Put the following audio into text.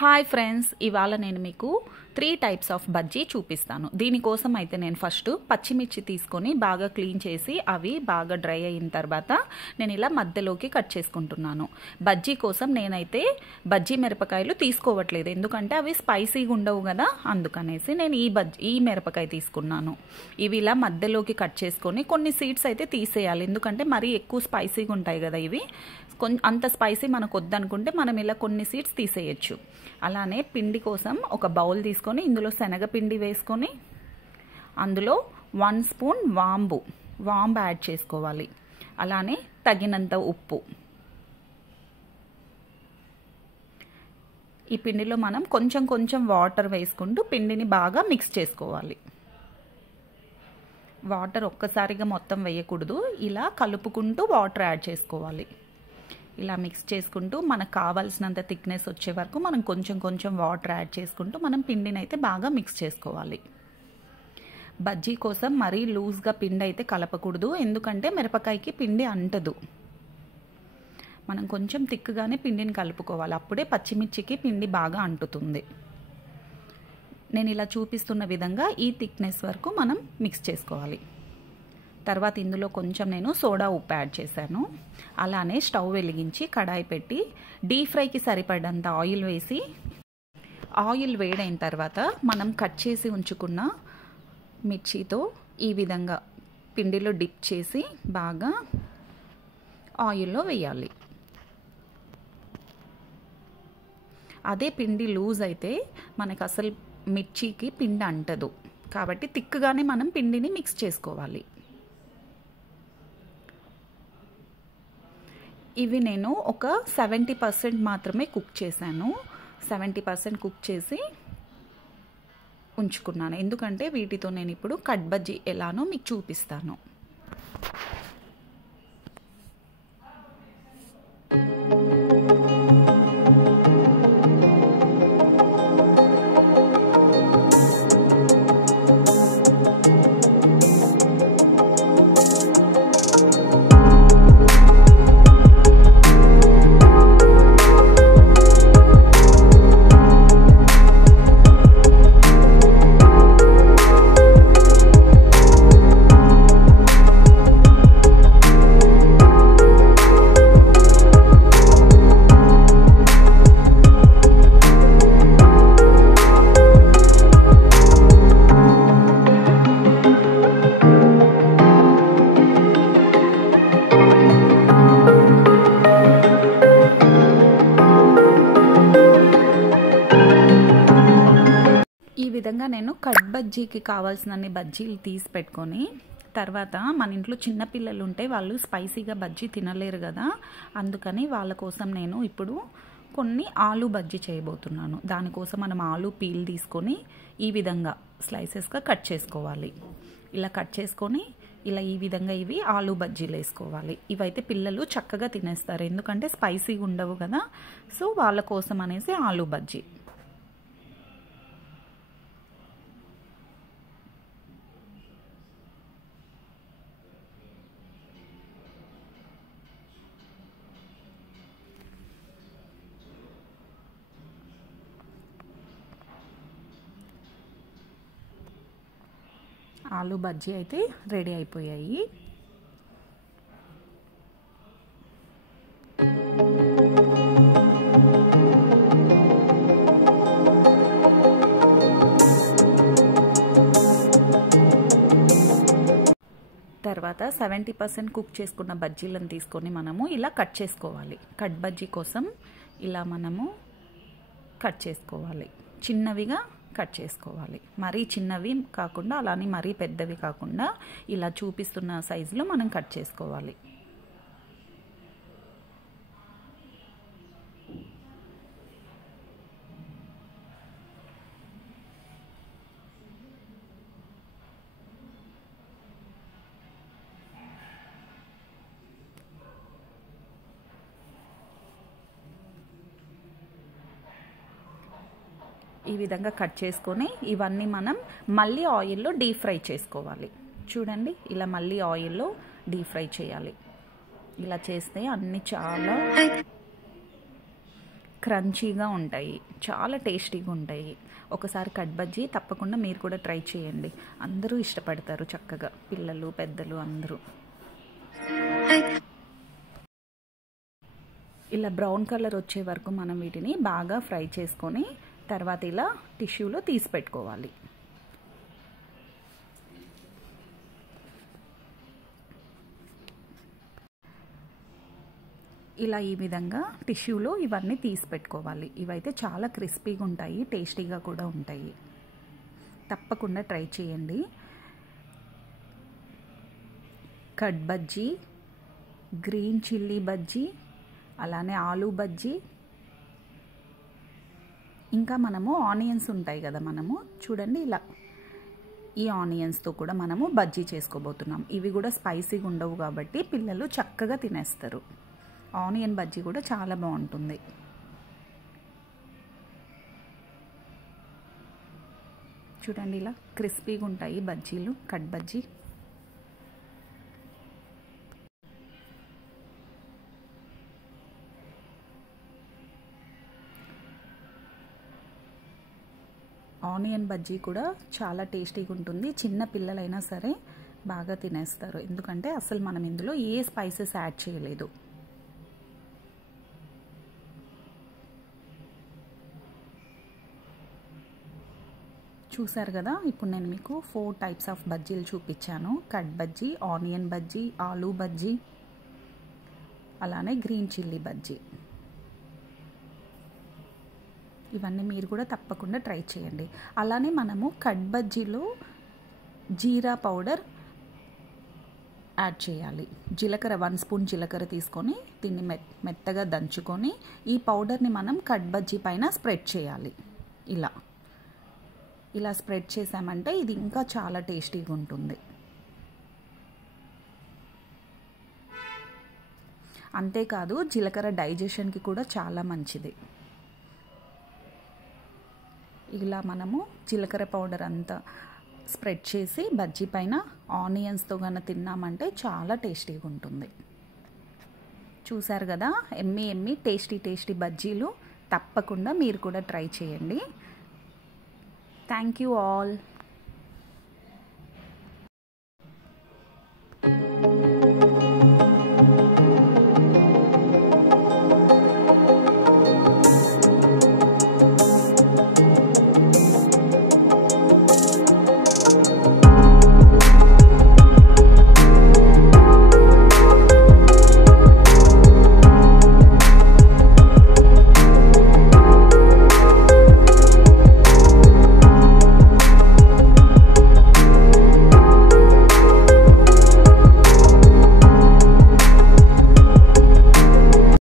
Hi friends, ఇవాళ నేను మీకు 3 టైప్స్ ఆఫ్ బజ్జీ చూపిస్తాను. దీనికోసం అయితే నేను ఫస్ట్ పచ్చిమిర్చి తీసుకొని బాగా క్లీన్ చేసి అవి బాగా డ్రై అయిన తర్వాత నేను ఇలా మధ్యలోకి కట్ చేసుకుంటున్నాను. బజ్జీ కోసం నేనైతే బజ్జీ మిరపకాయలు తీసుకోవట్లేదు, ఎందుకంటే అవి స్పైసీగా ఉండవు కదా, అందుకనేసి నేను ఈ మిరపకాయ తీసుకున్నాను. ఇవి ఇలా మధ్యలోకి కట్ చేసుకొని కొన్ని సీడ్స్ అయితే తీసేయాలి, ఎందుకంటే మరీ ఎక్కువ స్పైసీగా ఉంటాయి కదా ఇవి. అంత స్పైసీ మనకు వద్దనుకుంటే మనం ఇలా కొన్ని సీడ్స్ తీసేయచ్చు. అలానే పిండి కోసం ఒక బౌల్ తీసుకొని ఇందులో శనగపిండి వేసుకొని అందులో 1 స్పూన్ వాంబు యాడ్ చేసుకోవాలి. అలానే తగినంత ఉప్పు. ఈ పిండిలో మనం కొంచెం కొంచెం వాటర్ వేసుకుంటూ పిండిని బాగా మిక్స్ చేసుకోవాలి. వాటర్ ఒక్కసారిగా మొత్తం వేయకూడదు, ఇలా కలుపుకుంటూ వాటర్ యాడ్ చేసుకోవాలి. ఇలా మిక్స్ చేసుకుంటూ మనకు కావాల్సినంత థిక్నెస్ వచ్చే వరకు మనం కొంచెం కొంచెం వాటర్ యాడ్ చేసుకుంటూ మనం పిండిని అయితే బాగా మిక్స్ చేసుకోవాలి. బజ్జీ కోసం మరీ లూజ్గా పిండి అయితే కలపకూడదు, ఎందుకంటే మిరపకాయకి పిండి అంటదు. మనం కొంచెం థిక్గానే పిండిని కలుపుకోవాలి, అప్పుడే పచ్చిమిర్చికి పిండి బాగా అంటుతుంది. నేను ఇలా చూపిస్తున్న విధంగా ఈ థిక్నెస్ వరకు మనం మిక్స్ చేసుకోవాలి. తర్వాత ఇందులో కొంచెం నేను సోడా ఉప్పు యాడ్ చేశాను. అలానే స్టవ్ వెలిగించి కడాయి పెట్టి డీప్ ఫ్రైకి సరిపడంత ఆయిల్ వేసి, ఆయిల్ వేడైన తర్వాత మనం కట్ చేసి ఉంచుకున్న మిర్చితో ఈ విధంగా పిండిలో డిప్ చేసి బాగా ఆయిల్లో వేయాలి. అదే పిండి లూజ్ అయితే మనకు అసలు మిర్చికి పిండి అంటదు, కాబట్టి థిక్గానే మనం పిండిని మిక్స్ చేసుకోవాలి. ఇవి నేను ఒక 70% మాత్రమే కుక్ చేశాను. 70% కుక్ చేసి ఉంచుకున్నాను, ఎందుకంటే వీటితో నేను ఇప్పుడు కట్ బజ్జీ ఎలానో మీకు చూపిస్తాను. ఈ విధంగా నేను కట్ బజ్జీకి కావాల్సినన్ని బజ్జీలు తీసి పెట్టుకొని, తర్వాత మన ఇంట్లో చిన్నపిల్లలు ఉంటే వాళ్ళు స్పైసీగా బజ్జీ తినలేరు కదా, అందుకని వాళ్ళ కోసం నేను ఇప్పుడు కొన్ని ఆలు బజ్జీ చేయబోతున్నాను. దానికోసం మనం ఆలు పీల్ తీసుకొని ఈ విధంగా స్లైసెస్గా కట్ చేసుకోవాలి. ఇలా కట్ చేసుకొని ఇలా ఈ విధంగా ఇవి ఆలు బజ్జీలు వేసుకోవాలి. ఇవైతే పిల్లలు చక్కగా తినేస్తారు, ఎందుకంటే స్పైసీగా ఉండవు కదా, సో వాళ్ళ కోసం అనేసి ఆలు బజ్జీ. ఆలు బజ్జీ అయితే రెడీ అయిపోయాయి. తర్వాత 70% కుక్ చేసుకున్న బజ్జీలను తీసుకొని మనము ఇలా కట్ చేసుకోవాలి. కట్ బజ్జీ కోసం ఇలా మనము కట్ చేసుకోవాలి, చిన్నవిగా కట్ చేసుకోవాలి. మరీ చిన్నవి కాకుండా అలానే మరీ పెద్దవి కాకుండా ఇలా చూపిస్తున్న సైజులో మనం కట్ చేసుకోవాలి. ఈ విధంగా కట్ చేసుకొని ఇవన్నీ మనం మళ్ళీ ఆయిల్లో డీప్ ఫ్రై చేసుకోవాలి. చూడండి, ఇలా మళ్ళీ ఆయిల్లో డీప్ ఫ్రై చేయాలి. ఇలా చేస్తే అన్నీ చాలా క్రంచీగా ఉంటాయి, చాలా టేస్టీగా ఉంటాయి. ఒకసారి కట్ బజ్జీ తప్పకుండా మీరు కూడా ట్రై చేయండి. అందరూ ఇష్టపడతారు చక్కగా, పిల్లలు పెద్దలు అందరూ. ఇలా బ్రౌన్ కలర్ వచ్చే వరకు మనం వీటిని బాగా ఫ్రై చేసుకొని తర్వాత ఇలా టిష్యూలో తీసి పెట్టుకోవాలి. ఇలా ఈ విధంగా టిష్యూలో ఇవన్నీ తీసి పెట్టుకోవాలి. ఇవైతే చాలా క్రిస్పీగా ఉంటాయి, టేస్టీగా కూడా ఉంటాయి. తప్పకుండా ట్రై చేయండి. Cut bajji, green chilli bajji, అలానే ఆలూ బజ్జీ, ఇంకా మనము ఆనియన్స్ ఉంటాయి కదా, మనము చూడండి ఇలా ఈ ఆనియన్స్తో కూడా మనము బజ్జీ చేసుకోబోతున్నాం. ఇవి కూడా స్పైసీగా ఉండవు కాబట్టి పిల్లలు చక్కగా తినేస్తారు. ఆనియన్ బజ్జీ కూడా చాలా బాగుంటుంది. చూడండి ఇలా క్రిస్పీగా ఉంటాయి బజ్జీలు, కట్ బజ్జీ. ఆనియన్ బజ్జీ కూడా చాలా టేస్టీగా ఉంటుంది. చిన్న పిల్లలైనా సరే బాగా తినేస్తారు, ఎందుకంటే అసలు మనం ఇందులో ఏ స్పైసెస్ యాడ్ చేయలేదు. చూసారు కదా, ఇప్పుడు నేను మీకు 4 టైప్స్ ఆఫ్ బజ్జీలు చూపించాను. కట్ బజ్జీ, ఆనియన్ బజ్జీ, ఆలూ బజ్జీ, అలానే గ్రీన్ చిల్లీ బజ్జీ. ఇవన్నీ మీరు కూడా తప్పకుండా ట్రై చేయండి. అలానే మనము కట్ బజ్జీలో జీరా పౌడర్ యాడ్ చేయాలి. జీలకర్ర 1 స్పూన్ జీలకర్ర తీసుకొని దీన్ని మెత్తగా దంచుకొని ఈ పౌడర్ని మనం కట్ బజ్జీ పైన స్ప్రెడ్ చేయాలి. ఇలా స్ప్రెడ్ చేసామంటే ఇది ఇంకా చాలా టేస్టీగా ఉంటుంది. అంతేకాదు జీలకర్ర డైజెషన్కి కూడా చాలా మంచిది. ఇలా మనము జీలకర్ర పౌడర్ అంతా స్ప్రెడ్ చేసి బజ్జీ పైన ఆనియన్స్తో కన్నా తిన్నామంటే చాలా టేస్టీగా ఉంటుంది. చూసారు కదా, ఎమ్మి టేస్టీ బజ్జీలు. తప్పకుండా మీరు కూడా ట్రై చేయండి. Thank you all.